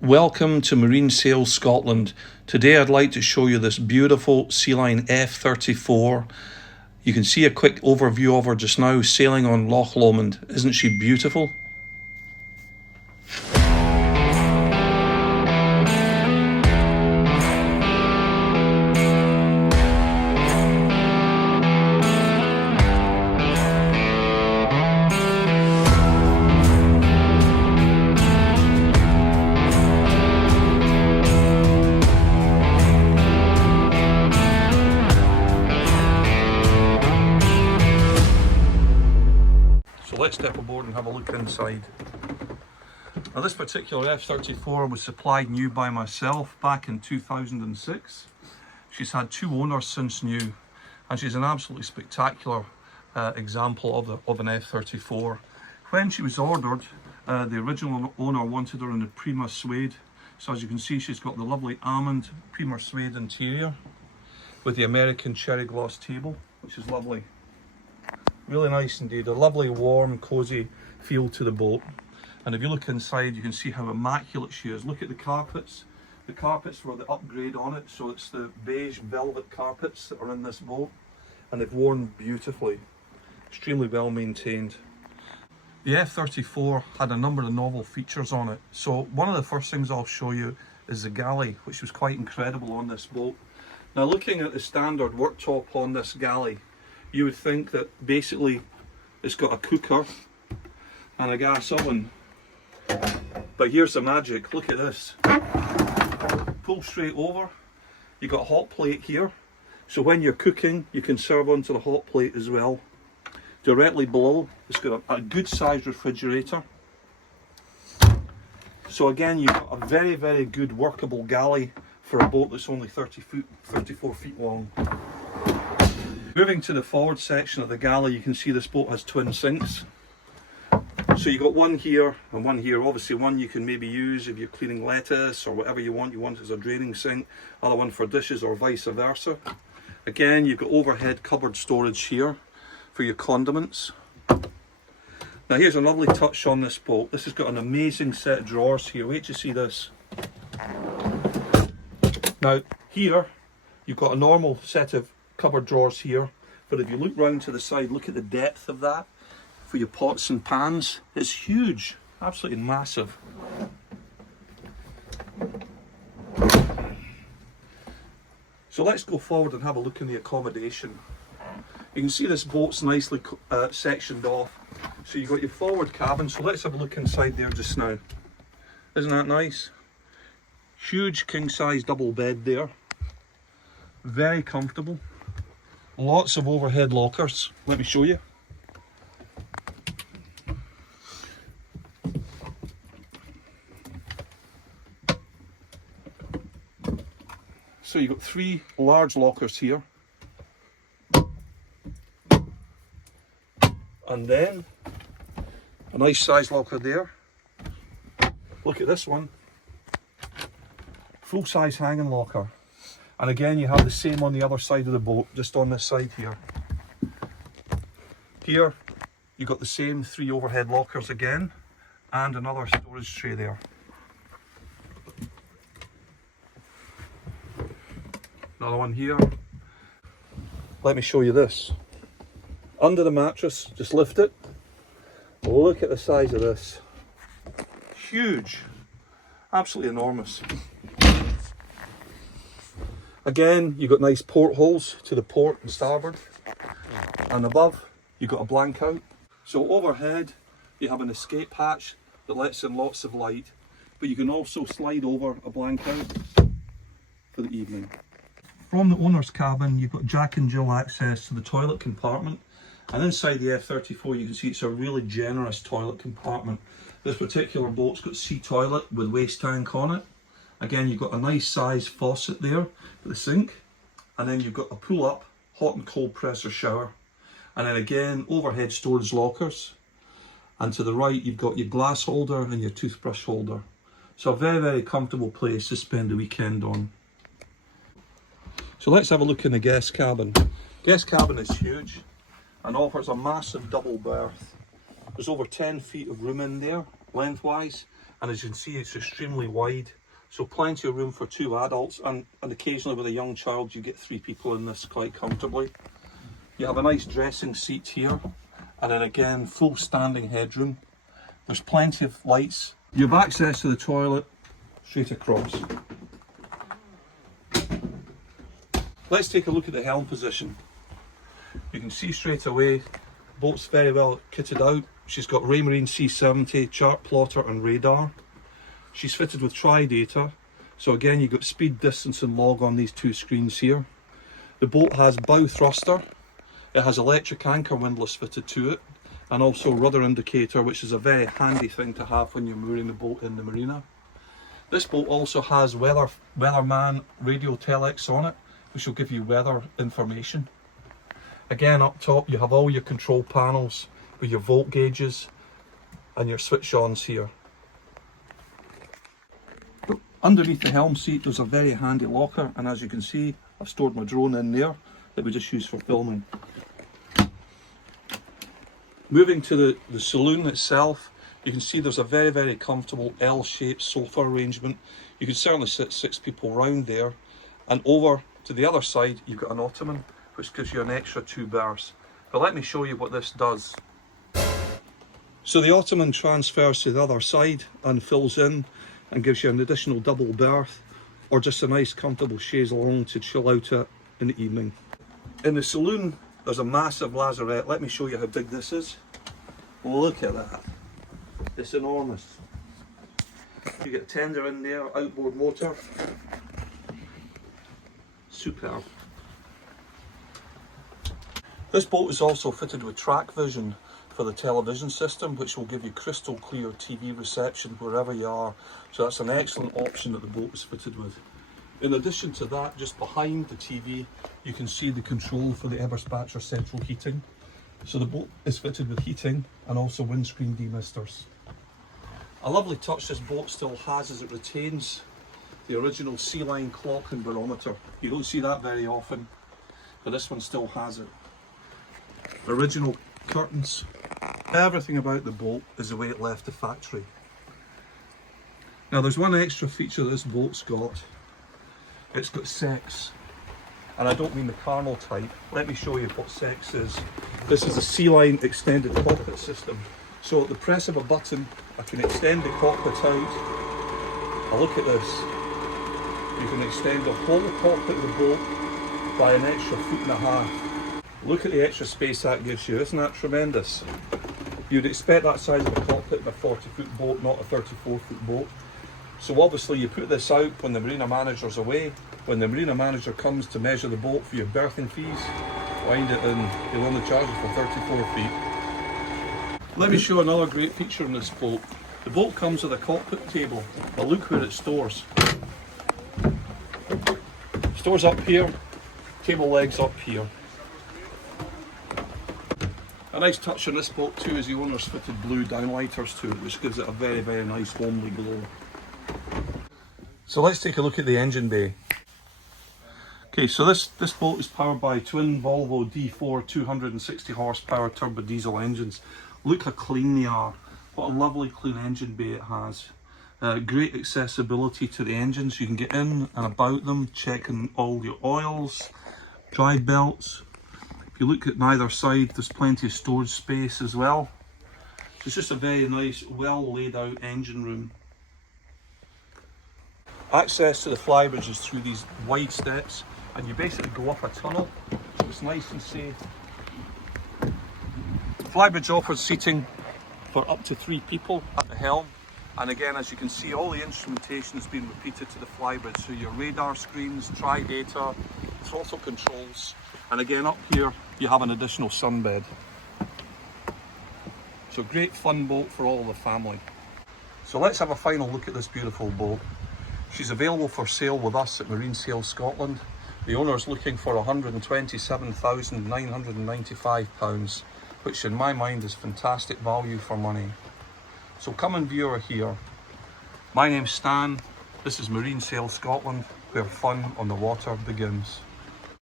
Welcome to Marine Sales Scotland. Today I'd like to show you this beautiful Sealine F34. You can see a quick overview of her just now sailing on Loch Lomond. Isn't she beautiful? So let's step aboard and have a look inside. Now this particular F34 was supplied new by myself back in 2006. She's had two owners since new, and she's an absolutely spectacular example of an F34. When she was ordered, the original owner wanted her in the Prima suede. So as you can see, she's got the lovely almond Prima suede interior with the American cherry gloss table, which is lovely. Really nice indeed, a lovely warm cozy feel to the boat. And if you look inside, you can see how immaculate she is. Look at the carpets. The carpets were the upgrade on it, so it's the beige velvet carpets that are in this boat, and they've worn beautifully. Extremely well maintained. The F34 had a number of novel features on it. So one of the first things I'll show you is the galley, which was quite incredible on this boat. Now looking at the standard worktop on this galley, you would think that basically it's got a cooker and a gas oven. But here's the magic, look at this. Pull straight over, you've got a hot plate here. So when you're cooking, you can serve onto the hot plate as well. Directly below, it's got a good sized refrigerator. So again, you've got a very, very good workable galley for a boat that's only 34 feet long. Moving to the forward section of the galley, you can see this boat has twin sinks. So you've got one here and one here. Obviously one you can maybe use if you're cleaning lettuce or whatever you want as a draining sink. Other one for dishes or vice versa. Again, you've got overhead cupboard storage here for your condiments. Now here's a lovely touch on this boat. This has got an amazing set of drawers here. Wait to see this. Now here you've got a normal set of cupboard drawers here, but if you look round to the side, look at the depth of that for your pots and pans. It's huge, absolutely massive. So let's go forward and have a look in the accommodation. You can see this boat's nicely sectioned off. So you've got your forward cabin, so let's have a look inside there just now. Isn't that nice? Huge king size double bed there. Very comfortable. Lots of overhead lockers. Let me show you. So you've got three large lockers here. And then a nice size locker there. Look at this one. Full size hanging locker. And again, you have the same on the other side of the boat, just on this side here. Here, you've got the same three overhead lockers again, and another storage tray there. Another one here. Let me show you this. Under the mattress, just lift it. Look at the size of this. Huge. Absolutely enormous. Again, you've got nice portholes to the port and starboard, and above you've got a blank out. So overhead you have an escape hatch that lets in lots of light, but you can also slide over a blank out for the evening. From the owner's cabin, you've got Jack and Jill access to the toilet compartment, and inside the F34 you can see it's a really generous toilet compartment. This particular boat's got sea toilet with waste tank on it. Again, you've got a nice size faucet there for the sink, and then you've got a pull-up hot and cold pressure shower, and then again overhead storage lockers, and to the right you've got your glass holder and your toothbrush holder. So a very, very comfortable place to spend the weekend on. So let's have a look in the guest cabin. Guest cabin is huge and offers a massive double berth. There's over 10 feet of room in there lengthwise, and as you can see it's extremely wide, so plenty of room for 2 adults, and occasionally with a young child you get 3 people in this quite comfortably. You have a nice dressing seat here, and then again full standing headroom. There's plenty of lights. You have access to the toilet straight across. Let's take a look at the helm position. You can see straight away, boat's very well kitted out. She's got Raymarine C70, chart plotter and radar. She's fitted with tri-data, so again you've got speed, distance and log on these 2 screens here. The boat has bow thruster, it has electric anchor windlass fitted to it, and also rudder indicator, which is a very handy thing to have when you're mooring the boat in the marina. This boat also has weatherman radio telex on it, which will give you weather information. Again, up top you have all your control panels with your volt gauges and your switch-ons here. Underneath the helm seat there's a very handy locker, and as you can see I've stored my drone in there that we just use for filming. Moving to the saloon itself, you can see there's a very comfortable L-shaped sofa arrangement. You can certainly sit 6 people round there, and over to the other side you've got an ottoman which gives you an extra 2 berths. But let me show you what this does. So the ottoman transfers to the other side and fills in and gives you an additional double berth, or just a nice comfortable chaise longue to chill out at in the evening. In the saloon there's a massive lazarette. Let me show you how big this is. Look at that. It's enormous. You get tender in there, outboard motor. Superb. This boat is also fitted with track vision for the television system, which will give you crystal clear TV reception wherever you are. So that's an excellent option that the boat is fitted with. In addition to that, just behind the TV, you can see the control for the Eberspacher central heating. So the boat is fitted with heating and also windscreen demisters. A lovely touch this boat still has is it retains the original Sealine clock and barometer. You don't see that very often, but this one still has it. Original curtains. Everything about the boat is the way it left the factory. Now there's one extra feature that this boat's got. It's got sex, and I don't mean the carnal type. Let me show you what sex is. This is a Sealine extended cockpit system. So at the press of a button, I can extend the cockpit out. Now look at this. You can extend the whole cockpit of the boat by an extra 1.5 feet. Look at the extra space that gives you. Isn't that tremendous? You'd expect that size of a cockpit in a 40-foot boat, not a 34-foot boat. So obviously you put this out when the marina manager's away. When the marina manager comes to measure the boat for your berthing fees, wind it in, he'll only charge you for 34 feet. Let me show another great feature in this boat. The boat comes with a cockpit table, but look where it stores. Stores up here, table legs up here. A nice touch on this boat too is the owner's fitted blue downlighters to it, which gives it a very nice homely glow. So let's take a look at the engine bay. Okay, so this boat is powered by twin Volvo D4 260 horsepower turbo diesel engines. Look how clean they are. What a lovely clean engine bay it has. Great accessibility to the engines. You can get in and about them, checking all your oils, drive belts. If you look at neither side, there's plenty of storage space as well. So it's just a very nice, well laid out engine room. Access to the flybridge is through these wide steps, and you basically go up a tunnel, so it's nice and safe. The flybridge offers seating for up to 3 people at the helm, and again, as you can see, all the instrumentation has been repeated to the flybridge, so your radar screens, tri-data, throttle controls, and again up here you have an additional sunbed. So great fun boat for all the family. So let's have a final look at this beautiful boat. She's available for sale with us at Marine Sales Scotland. The owner is looking for £127,995, which in my mind is fantastic value for money. So come and view her here. My name's Stan, this is Marine Sales Scotland, where fun on the water begins.